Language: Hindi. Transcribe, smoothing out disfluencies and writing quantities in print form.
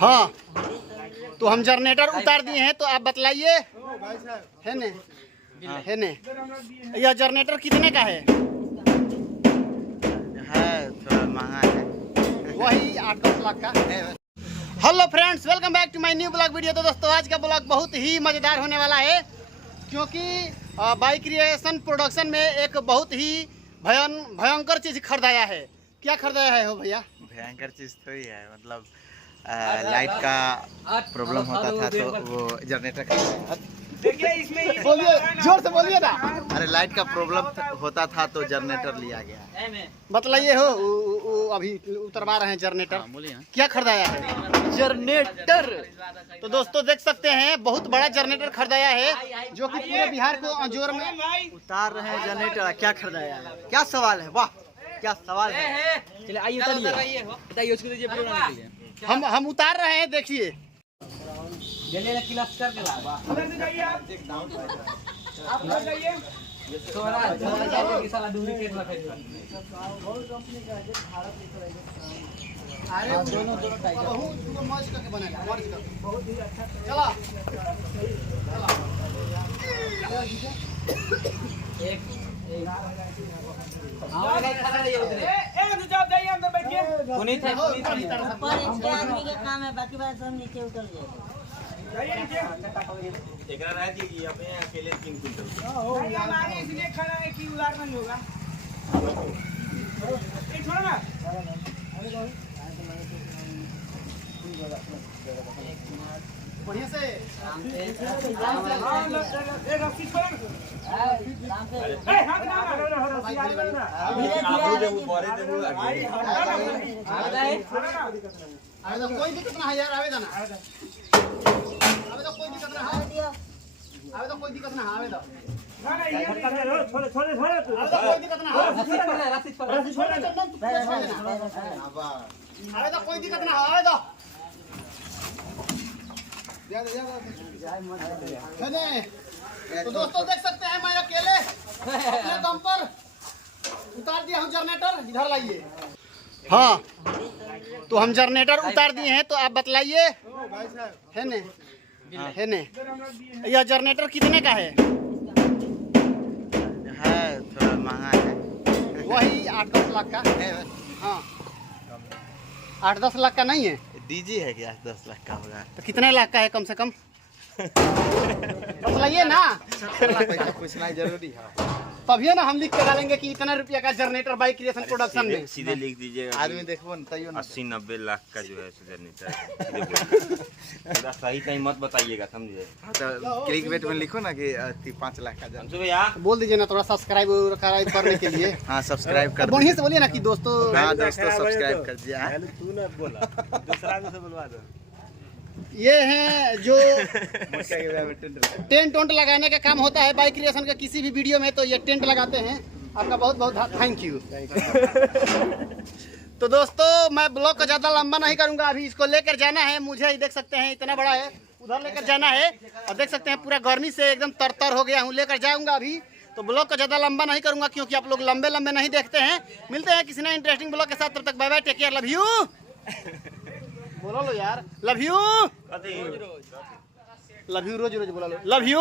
हाँ, तो हम जनरेटर उतार दिए हैं, तो आप बतलाइए है ने, है ने, यह जनरेटर कितने का है? थोड़ा महंगा है, वही 8-10 लाख का। Hello friends, welcome back to my new blog video. तो दोस्तों आज का ब्लॉग बहुत ही मज़ेदार होने वाला है, क्योंकि बाइक क्रिएशन प्रोडक्शन में एक बहुत ही भयंकर चीज़ खरीदाया है। क्या खरीदाया है हो भैया? भयंकर चीज़ तो ही है, मतलब लाइट का प्रॉब्लम होता था तो वो जनरेटर का, देखिए इसमें बोलिए, जोर से बोलिए ना। अरे लाइट का प्रॉब्लम होता था तो जनरेटर लिया गया। बतलाइए हो, अभी उतरवा रहे हैं जनरेटर। क्या खरीदाया है? जनरेटर। तो दोस्तों देख सकते हैं बहुत बड़ा जनरेटर खरीदाया है, जो कि पूरे बिहार को अंजोर में उतार रहे हैं जनरेटर। क्या खरीदाया है? क्या सवाल है? वाह क्या सवाल है। चलिए आइए उतारिए, बताइए उसको दीजिए प्रोग्राम के लिए। हम उतार रहे हैं, देखिए। अरे दोनों मर्ज करके बनेगा, मर्ज करके बहुत ही अच्छा। चला आदमी के काम है, बाकी बात सब नीचे उतर इसलिए खड़ा है कि उलार नहीं होगा। छोड़ो ना, बढ़िया से कोई दिक्कत ना है यार, आवेदन कोई दिक्कत ना है, आवेदन कोई दिक्कत ना है, आवेदन छोड़े छोड़े छोड़े कोई दिक्कत ना है, आवेदन कोई दिक्कत ना है, आवेदन तो दोस्तों देख सकते हैं मैं अकेले अपने दम पर उतार दिया हूँ जनरेटर। इधर लाइए। हाँ, तो हम जनरेटर उतार दिए हैं, तो आप बतलाइए है ने, है ने, यह जनरेटर कितने का है? थोड़ा महंगा है, वही 8-10 लाख का। हाँ, 8-10 लाख का नहीं है। डीजी है क्या? 10 लाख का होगा तो कितने लाख का है कम से कम? बतलाइए ना। पूछना जरूरी है, तभी ना हम लिख के डालेंगे कि इतना रुपया का जनरेटर बाइक क्रिएशन प्रोडक्शन में। सीधे लिख दीजिएगा। आदमी देखो न तैयो 80-90 लाख का जो है जनरेटर। सही कहीं मत बताइएगा, समझे? तो क्लिक बेट में लिखो ना कि 5 लाख का जनरेटर। भैया बोल दीजिए ना, थोड़ा सब्सक्राइब करने के लिए। हाँ सब्सक्राइब कर बढ़िया से बोलिए ना कि दोस्तों। हाँ दोस्तों सब्सक्राइब कर दिया। तू ना बोला, दूसरा से बुलवा दो। ये है जो टेंट टोंट लगाने का काम होता है बाइक क्रिएशन का किसी भी वीडियो में, तो ये टेंट लगाते हैं। आपका बहुत बहुत थैंक यू। तो दोस्तों मैं ब्लॉग का ज़्यादा लंबा नहीं करूंगा, अभी इसको लेकर जाना है मुझे। ही देख सकते हैं इतना बड़ा है, उधर लेकर जाना है। और देख सकते हैं पूरा गर्मी से एकदम तर हो गया हूँ, लेकर जाऊंगा अभी। तो ब्लॉग का ज़्यादा लंबा नहीं करूंगा, क्योंकि आप लोग लंबे लंबे नहीं देखते हैं। मिलते हैं किसी ने इंटरेस्टिंग ब्लॉग के साथ, तब तक bye bye, take care, love you. बोलो लो यार, लव यू। लव यू रोज रोज बोला लो, लव यू।